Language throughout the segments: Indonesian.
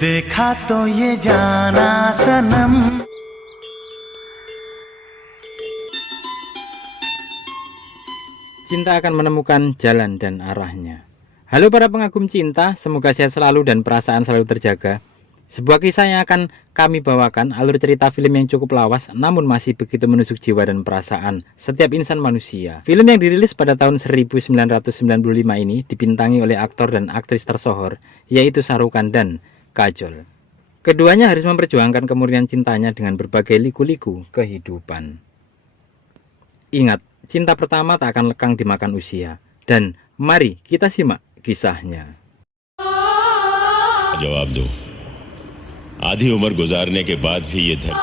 देखा तो ये जाना सनम. Cinta akan menemukan jalan dan arahnya. Halo para pengagum cinta, semoga sehat selalu dan perasaan selalu terjaga. Sebuah kisah yang akan kami bawakan, alur cerita film yang cukup lawas namun masih begitu menusuk jiwa dan perasaan setiap insan manusia. Film yang dirilis pada tahun 1995 ini dibintangi oleh aktor dan aktris tersohor, yaitu Shah Rukh Khan dan Kajol. Keduanya harus memperjuangkan kemurnian cintanya dengan berbagai liku-liku kehidupan. Ingat, cinta pertama tak akan lekang dimakan usia. Dan mari kita simak kisahnya. जवाब दो आधी उम्र गुजारने के बाद भी ये धर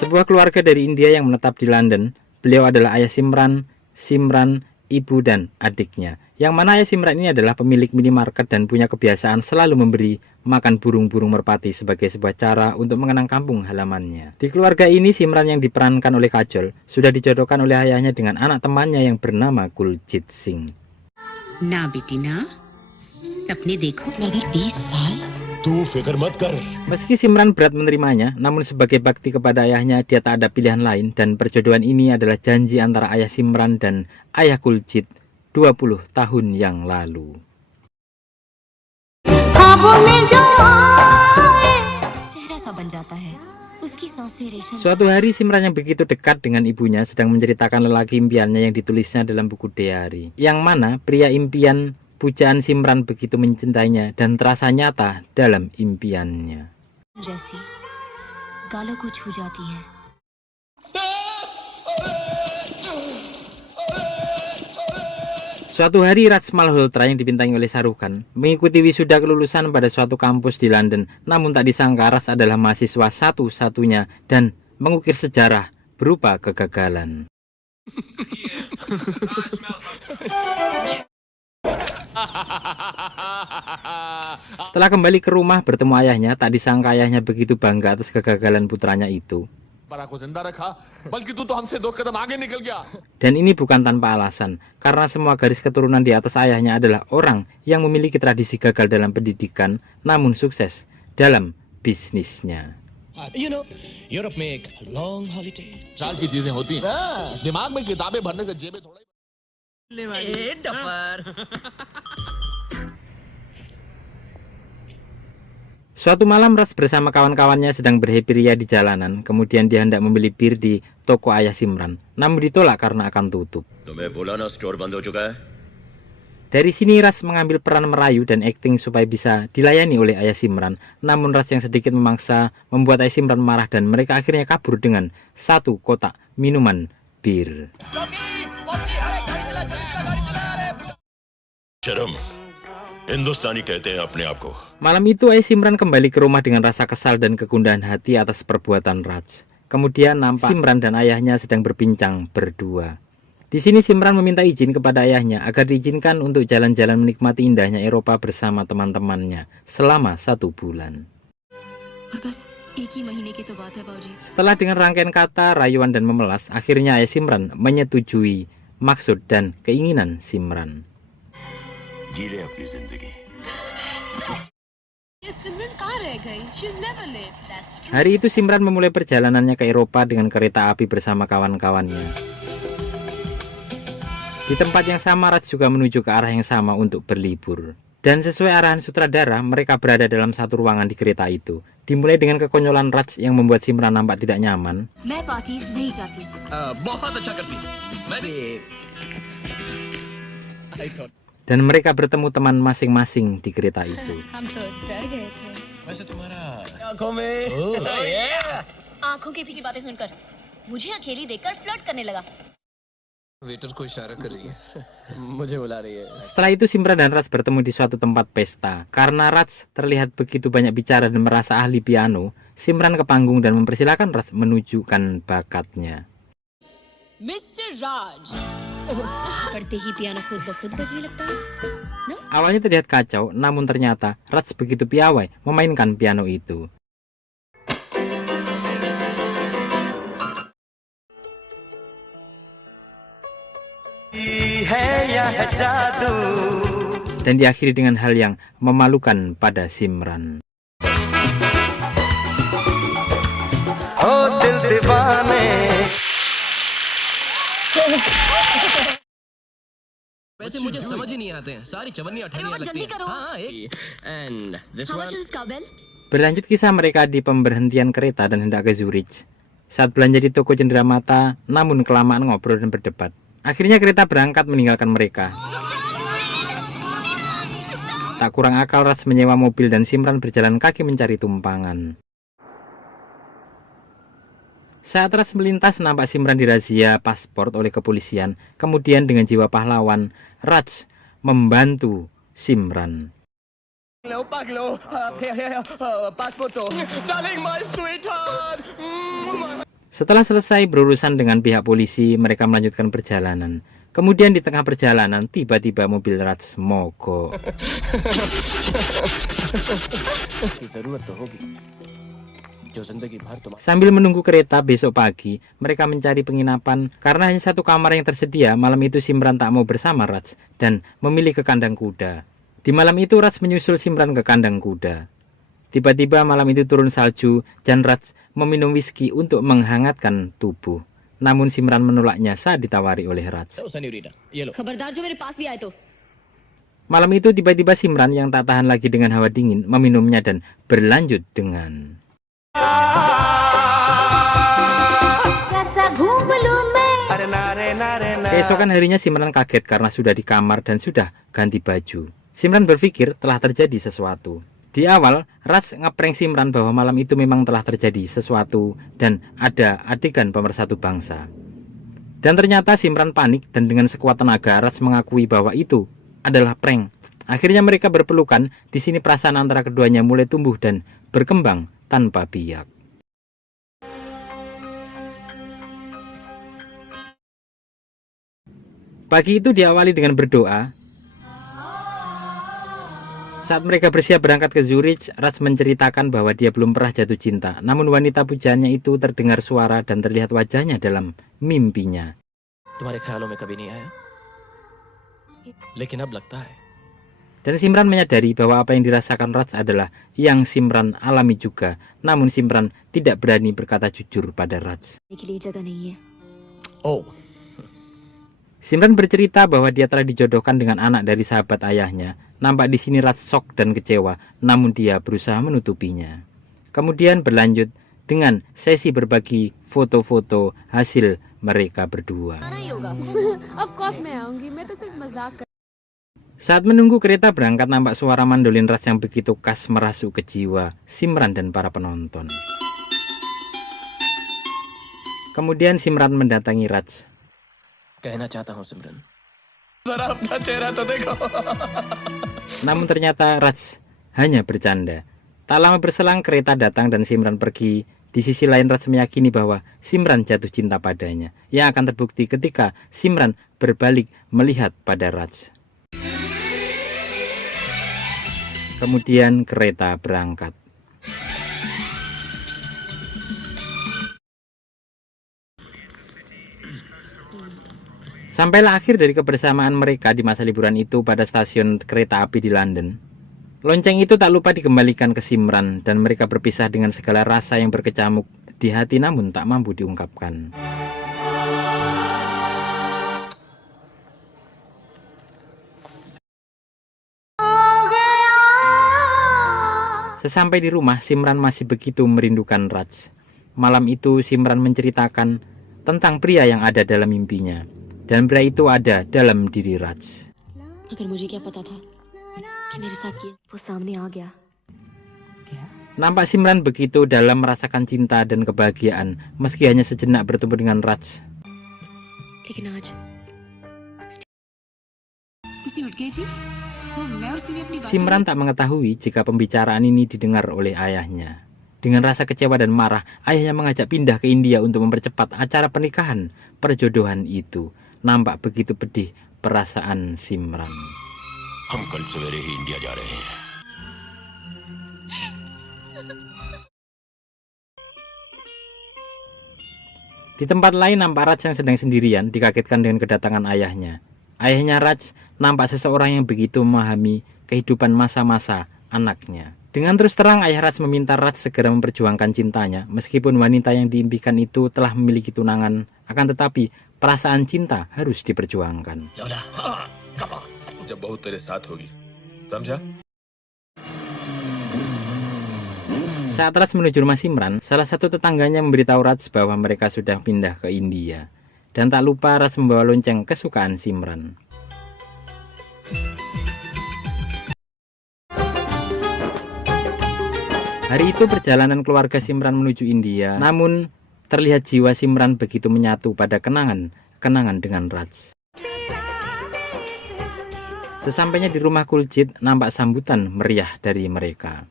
Sebuah keluarga dari India yang menetap di London. Beliau adalah ayah Simran, ibu dan adiknya. Yang mana ayah Simran ini adalah pemilik minimarket dan punya kebiasaan selalu memberi makan burung-burung merpati sebagai sebuah cara untuk mengenang kampung halamannya. Di keluarga ini Simran yang diperankan oleh Kajol sudah dijodohkan oleh ayahnya dengan anak temannya yang bernama Kuljit Singh. ना बेटी ना सपने देखो मगर 20 साल तू फिक्र मत कर Meski Simran berat menerimanya, namun sebagai bakti kepada ayahnya dia tak ada pilihan lain dan perjodohan ini adalah janji antara ayah Simran dan ayah Kuljit 20 tahun yang lalu. Suatu hari Simran yang begitu dekat dengan ibunya sedang menceritakan lelaki impiannya yang ditulisnya dalam buku diary, yang mana pria impian pujaan Simran begitu mencintainya dan terasa nyata dalam impiannya. Suatu hari Raj Malhotra yang dibintangi oleh Shah Rukh Khan mengikuti wisuda kelulusan pada suatu kampus di London. Namun tak disangka Raj adalah mahasiswa satu-satunya dan mengukir sejarah berupa kegagalan. Setelah kembali ke rumah bertemu ayahnya, tak disangka ayahnya begitu bangga atas kegagalan putranya itu. Dan ini bukan tanpa alasan, karena semua garis keturunan di atas ayahnya adalah orang yang memiliki tradisi gagal dalam pendidikan, namun sukses dalam bisnisnya. You know, Europe में एक long holiday. साल की चीजें होती हैं। दिमाग में किताबें भरने से जेबें थोड़ा ही duffer. Suatu malam Raj bersama kawan-kawannya sedang berhappy ria di jalanan. Kemudian dia hendak membeli bir di toko ayah Simran, namun ditolak karena akan tutup. Dari sini Raj mengambil peran merayu dan akting supaya bisa dilayani oleh ayah Simran. Namun Raj yang sedikit memaksa membuat ayah Simran marah dan mereka akhirnya kabur dengan satu kotak minuman bir. हिंदुस्तानी कहते हैं अपने आप को. Malam itu ayah Simran kembali ke rumah dengan rasa kesal dan kegundahan hati atas perbuatan Raj. Kemudian nampak Simran dan ayahnya sedang berbincang berdua. Di sini Simran meminta izin kepada ayahnya agar diizinkan untuk jalan-jalan menikmati indahnya Eropa bersama teman-temannya selama 1 bulan. Setelah dengan rangkaian kata, rayuan dan memelas, akhirnya ayah Simran menyetujui maksud dan keinginan Simran. Hari itu Simran memulai perjalanannya ke Eropa dengan kereta api bersama kawan-kawannya. Di tempat yang sama Raj juga menuju ke arah yang sama untuk berlibur. Dan sesuai arahan sutradara, mereka berada dalam satu ruangan di kereta itu. Dimulai dengan kekonyolan Raj yang membuat Simran nampak tidak nyaman. Dan mereka bertemu teman masing-masing di kereta itu. Setelah itu Simran dan Raj bertemu di suatu tempat pesta. Karena Raj terlihat begitu banyak bicara dan merasa ahli piano, Simran ke panggung dan mempersilahkan Raj menunjukkan bakatnya. Mr. Raj. पढ़ते ही पियानो खुद ब खुद बजने लगता है ना? Awalnya terlihat kacau, namun ternyata Raj begitu piawai memainkan piano itu. है यह जादू dan diakhiri dengan hal yang memalukan pada Simran. ओ दिल दीवाने वैसे मुझे समझ ही नहीं आते हैं सारी चवन्नी अठन्नी लगती हैं हाँ and this one Berlanjut kisah mereka di pemberhentian kereta dan hendak ke Zurich. Saat belanja di toko cenderamata, namun kelamaan ngobrol dan berdebat. Akhirnya kereta berangkat meninggalkan mereka. Tak kurang akal Raj menyewa mobil dan Simran berjalan kaki mencari tumpangan. Saat Raj melintas, nampak Simran dirazia paspor oleh kepolisian. Kemudian dengan jiwa pahlawan, Raj membantu Simran. Setelah selesai berurusan dengan pihak polisi, mereka melanjutkan perjalanan. Kemudian di tengah perjalanan, tiba-tiba mobil Raj mogok. Sambil menunggu kereta besok pagi, mereka mencari penginapan. Karena hanya satu kamar yang tersedia, malam itu Simran tak mau bersama Raj dan memilih ke kandang kuda. Di malam itu Raj menyusul Simran ke kandang kuda. Tiba-tiba malam itu turun salju dan Raj meminum whisky untuk menghangatkan tubuh. Namun Simran menolaknya saat ditawari oleh Raj. खबरदार जो मेरे पास भी आए तो Malam itu tiba-tiba Simran yang tak tahan lagi dengan hawa dingin meminumnya dan berlanjut dengan Keesokan harinya Simran kaget karena sudah di kamar dan sudah ganti baju. Simran berpikir telah terjadi sesuatu. Di awal, Raj ngeprank Simran bahwa malam itu memang telah terjadi sesuatu dan ada adegan pemersatu bangsa. Dan ternyata Simran panik dan dengan sekuat tenaga Raj mengakui bahwa itu adalah prank. Akhirnya mereka berpelukan. Di sini perasaan antara keduanya mulai tumbuh dan berkembang tanpa biak. Pagi itu diawali dengan berdoa. Saat mereka bersiap berangkat ke Zurich, Raj menceritakan bahwa dia belum pernah jatuh cinta. Namun wanita pujaannya itu terdengar suara dan terlihat wajahnya dalam mimpinya. तुम्हारे ख्यालों में कभी नहीं आया लेकिन अब लगता है Dan Simran menyadari bahwa apa yang dirasakan Raj adalah yang Simran alami juga. Namun Simran tidak berani berkata jujur pada Raj. oh Simran bercerita bahwa dia telah dijodohkan dengan anak dari sahabat ayahnya. Nampak di sini Raj shock dan kecewa, namun dia berusaha menutupinya. Kemudian berlanjut dengan sesi berbagi foto-foto hasil mereka berdua. Saat menunggu kereta berangkat, nampak suara mandolin Raj yang begitu khas merasuk ke jiwa Simran dan para penonton. Kemudian Simran mendatangi Raj. कहना चाहता हूँ सिमरन Namun ternyata Raj hanya bercanda. Tak lama berselang kereta datang dan Simran pergi. Di sisi lain Raj meyakini bahwa Simran jatuh cinta padanya. Yang akan terbukti ketika Simran berbalik melihat pada Raj. Kemudian kereta berangkat. Sampailah akhir dari kebersamaan mereka di masa liburan itu pada stasiun kereta api di London. Lonceng itu tak lupa dikembalikan ke Simran dan mereka berpisah dengan segala rasa yang berkecamuk di hati namun tak mampu diungkapkan. Sesampai di rumah, Simran masih begitu merindukan Raj. Malam itu Simran menceritakan tentang pria yang ada dalam mimpinya. Dan pria itu ada dalam diri Raj. Nampak Simran begitu dalam merasakan cinta dan kebahagiaan meski hanya sejenak bertemu dengan Raj. Simran tak mengetahui jika pembicaraan ini didengar oleh ayahnya. Dengan rasa kecewa dan marah, ayahnya mengajak pindah ke India untuk mempercepat acara pernikahan perjodohan itu. Nampak begitu pedih perasaan Simran. हम कल सवेरे ही इंडिया जा रहे हैं Di tempat lain nampak Raj yang sedang sendirian dikagetkan dengan kedatangan ayahnya. Ayahnya Raj nampak seseorang yang begitu memahami kehidupan masa-masa anaknya. Dengan terus terang ayah Raj meminta Raj segera memperjuangkan cintanya. Meskipun wanita yang diimpikan itu telah memiliki tunangan, akan tetapi perasaan cinta harus diperjuangkan. जब बहू तेरे साथ होगी, समझा? Saat Raj menuju rumah Simran, salah satu tetangganya memberitahu Raj bahwa mereka sudah pindah ke India. Dan tak lupa Raj membawa lonceng kesukaan Simran. Hari itu perjalanan keluarga Simran menuju India, namun terlihat jiwa Simran begitu menyatu pada kenangan dengan Raj. Sesampainya di rumah Kuljit, nampak sambutan meriah dari mereka.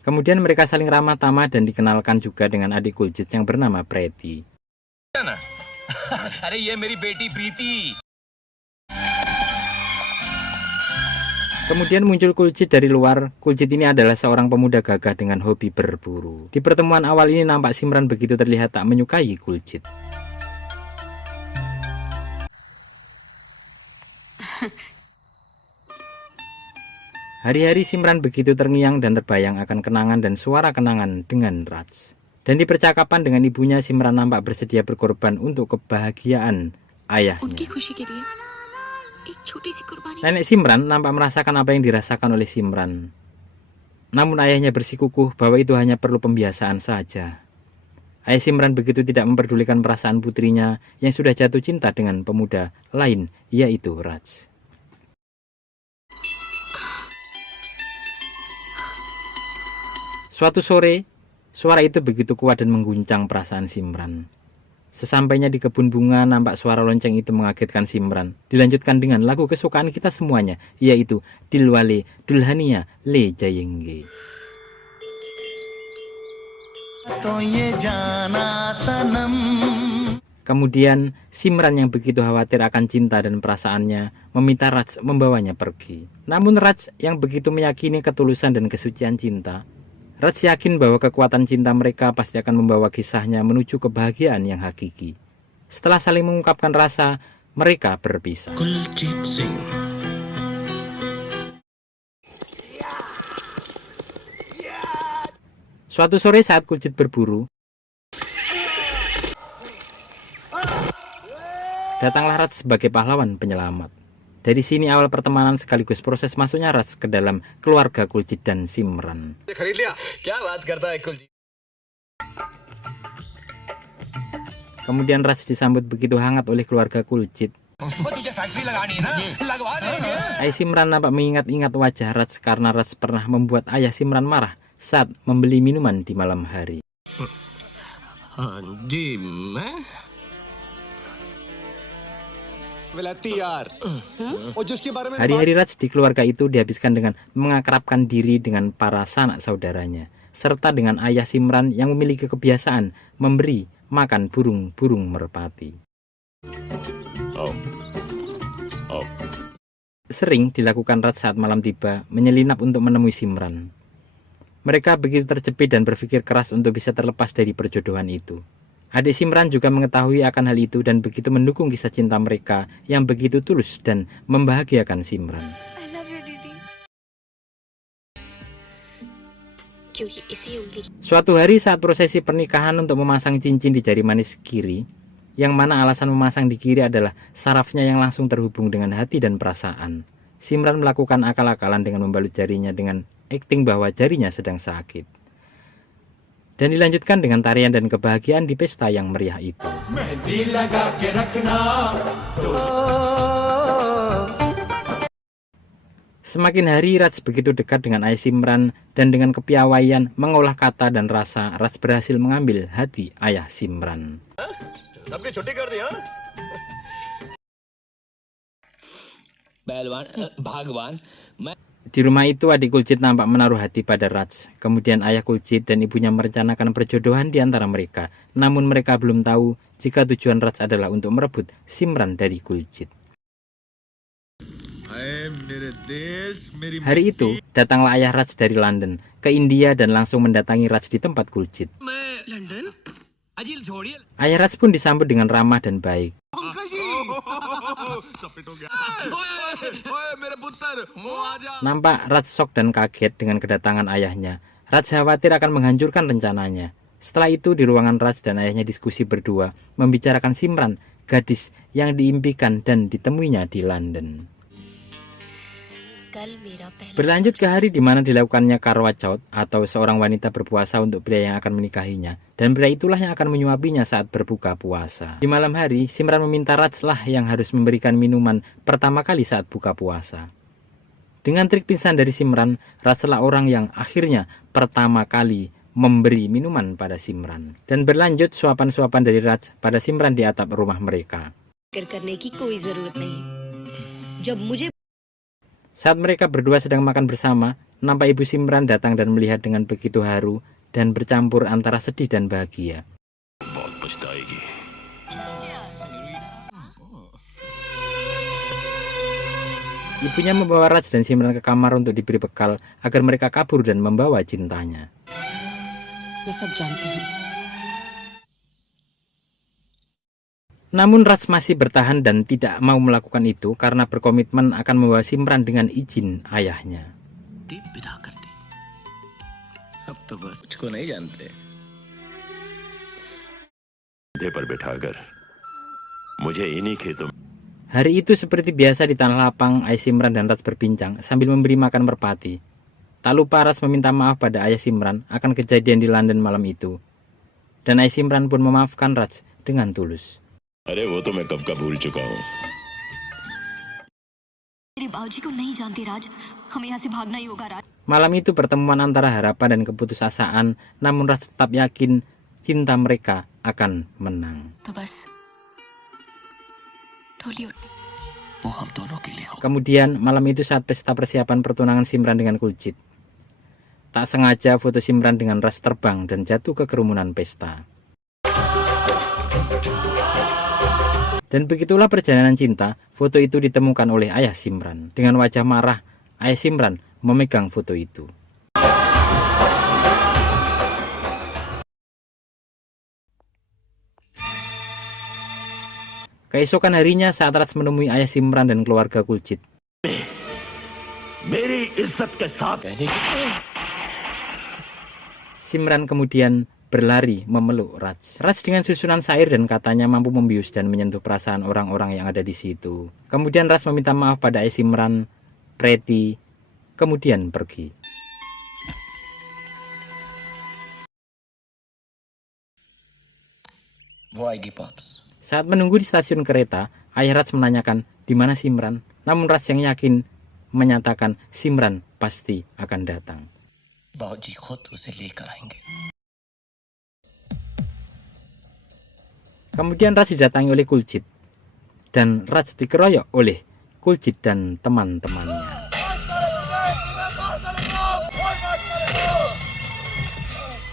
Kemudian mereka saling ramah tamah dan dikenalkan juga dengan adik Kuljit yang bernama Preti. Kemudian muncul Kuljit dari luar. Kuljit ini adalah seorang pemuda gagah dengan hobi berburu. Di pertemuan awal ini nampak Simran begitu terlihat tak menyukai Kuljit. Hari-hari Simran begitu terngiang dan terbayang akan kenangan dan suara kenangan dengan Raj. Dan di percakapan dengan ibunya, Simran nampak bersedia berkorban untuk kebahagiaan ayahnya. Nenek Simran nampak merasakan apa yang dirasakan oleh Simran. Namun ayahnya bersikukuh bahwa itu hanya perlu pembiasaan saja. Ayah Simran begitu tidak memperdulikan perasaan putrinya yang sudah jatuh cinta dengan pemuda lain, yaitu Raj. Suatu sore, suara itu begitu kuat dan mengguncang perasaan Simran. Sesampainya di kebun bunga, nampak suara lonceng itu mengagetkan Simran. Dilanjutkan dengan lagu kesukaan kita semuanya, yaitu Dilwale Dulhania Le Jayenge. Kemudian Simran yang begitu khawatir akan cinta dan perasaannya meminta Raj membawanya pergi. Namun Raj yang begitu meyakini ketulusan dan kesucian cinta, Raj yakin bahwa kekuatan cinta mereka pasti akan membawa kisahnya menuju kebahagiaan yang hakiki. Setelah saling mengungkapkan rasa, mereka berpisah. Suatu sore saat Kuljit berburu, datanglah Raj sebagai pahlawan penyelamat. Dari sini awal pertemanan sekaligus proses masuknya Raj ke dalam keluarga Kuljit dan Simran. Kemudian Raj disambut begitu hangat oleh keluarga Kuljit. Ayah Simran nampak mengingat-ingat wajah Raj karena Raj pernah membuat ayah Simran marah saat membeli minuman di malam hari. Hari-hari Raj di keluarga itu dihabiskan dengan mengakrabkan diri dengan para sanak saudaranya, serta dengan ayah Simran yang memiliki kebiasaan memberi makan burung-burung merpati. Sering dilakukan Raj saat malam tiba, menyelinap untuk menemui Simran. Mereka begitu terjepit dan berpikir keras untuk bisa terlepas dari perjodohan itu. Adik Simran juga mengetahui akan hal itu dan begitu mendukung kisah cinta mereka yang begitu tulus dan membahagiakan Simran. I love you, Didi. Suatu hari saat prosesi pernikahan untuk memasang cincin di jari manis kiri, yang mana alasan memasang di kiri adalah sarafnya yang langsung terhubung dengan hati dan perasaan, Simran melakukan akal-akalan dengan membalut jarinya dengan akting bahwa jarinya sedang sakit. Dan dilanjutkan dengan tarian dan kebahagiaan di pesta yang meriah itu. Semakin hari Raj begitu dekat dengan ayah Simran dan dengan kepiawaian mengolah kata dan rasa, Raj berhasil mengambil hati ayah Simran. Di rumah itu adik Kuljit nampak menaruh hati pada Raj. Kemudian ayah Kuljit dan ibunya merencanakan perjodohan di antara mereka. Namun mereka belum tahu jika tujuan Raj adalah untuk merebut Simran dari Kuljit. Hari itu datanglah ayah Raj dari London ke India dan langsung mendatangi Raj di tempat Kuljit. Ayah Raj pun disambut dengan ramah dan baik. Nampak Raj shock dan kaget dengan kedatangan ayahnya. Raj khawatir akan menghancurkan rencananya. Setelah itu di ruangan Raj dan ayahnya diskusi berdua, membicarakan Simran, gadis yang diimpikan dan ditemuinya di London. Berlanjut ke hari di mana dilakukannya Karwa Chauth atau seorang wanita berpuasa untuk pria yang akan menikahinya, dan pria itulah yang akan menyuapinya saat berbuka puasa. Di malam hari, Simran meminta Raj lah yang harus memberikan minuman pertama kali saat buka puasa. Dengan trik pingsan dari Simran, Raj lah orang yang akhirnya pertama kali memberi minuman pada Simran. Dan berlanjut suapan-suapan dari Raj pada Simran di atap rumah mereka. Saat mereka berdua sedang makan bersama, nampak ibu Simran datang dan melihat dengan begitu haru dan bercampur antara sedih dan bahagia. Ibunya membawa Raj dan Simran ke kamar untuk diberi bekal agar mereka kabur dan membawa cintanya. Namun Raj masih bertahan dan tidak mau melakukan itu karena berkomitmen akan membawa Simran dengan izin ayahnya. Hari itu seperti biasa di tanah lapang, ayah Simran dan Raj berbincang sambil memberi makan merpati. Tak lupa Raj meminta maaf pada ayah Simran akan kejadian di London malam itu. Dan ayah Simran pun memaafkan Raj dengan tulus. अरे वो तो मैं कब का भूल चुका हूँ. Malam itu pertemuan antara harapan dan keputusasaan, namun Raj tetap yakin cinta mereka akan menang. Kemudian malam itu saat pesta persiapan pertunangan Simran dengan Kuljit, tak sengaja foto Simran dengan Raj terbang dan jatuh ke kerumunan pesta. Dan begitulah perjalanan cinta. Foto itu ditemukan oleh ayah Simran. Dengan wajah marah, ayah Simran memegang foto itu. Keesokan harinya saat Raj menemui ayah Simran dan keluarga Kuljit, Simran kemudian berlari memeluk Raj. Raj dengan susunan syair dan katanya mampu membius dan menyentuh perasaan orang-orang yang ada di situ. Kemudian Raj meminta maaf pada ayah Simran, Preti, kemudian pergi. Saat menunggu di stasiun kereta, ayah Raj menanyakan di mana Simran. Namun Raj yang yakin menyatakan Simran pasti akan datang. Kemudian Raj didatangi oleh Kuljit, dan Raj dikeroyok oleh Kuljit dan teman-temannya.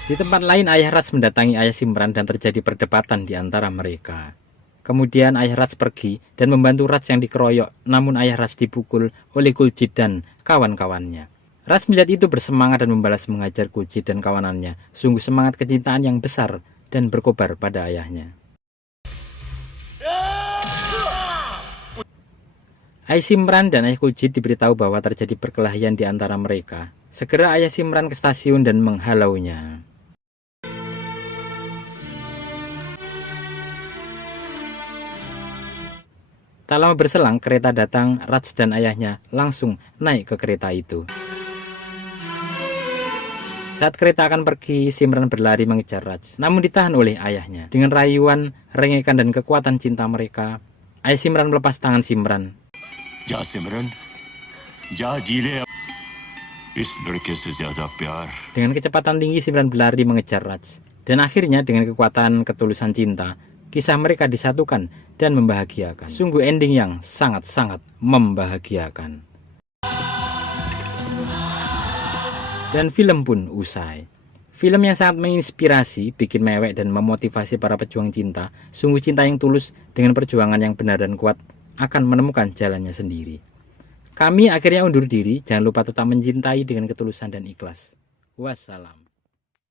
Di tempat lain ayah Raj mendatangi ayah Simran dan terjadi perdebatan di antara mereka. Kemudian ayah Raj pergi dan membantu Raj yang dikeroyok, namun ayah Raj dipukul oleh Kuljit dan kawan-kawannya. Raj melihat itu bersemangat dan membalas mengajar Kuljit dan kawanannya. Sungguh semangat kecintaan yang besar dan berkobar pada ayahnya. Ayah Simran dan ayah Kuljit diberitahu bahwa terjadi perkelahian di antara mereka. Segera ayah Simran ke stasiun dan menghalaunya. Tak lama berselang, kereta datang. Raj dan ayahnya langsung naik ke kereta itu. Saat kereta akan pergi, Simran berlari mengejar Raj, namun ditahan oleh ayahnya. Dengan rayuan, rengekan dan kekuatan cinta mereka, ayah Simran melepas tangan Simran. जा सिमरन, जा जी ले इस लड़के से ज्यादा प्यार. Dengan kecepatan tinggi Simran berlari mengejar Raj. Dan akhirnya dengan kekuatan ketulusan cinta, kisah mereka disatukan dan membahagiakan. Sungguh ending yang sangat-sangat membahagiakan. Dan film pun usai. Film yang sangat menginspirasi, bikin mewek dan memotivasi para pejuang cinta. Sungguh cinta yang tulus dengan perjuangan yang benar dan kuat akan menemukan jalannya sendiri. Kami akhirnya undur diri. Jangan lupa tetap mencintai dengan ketulusan dan ikhlas. Wassalam.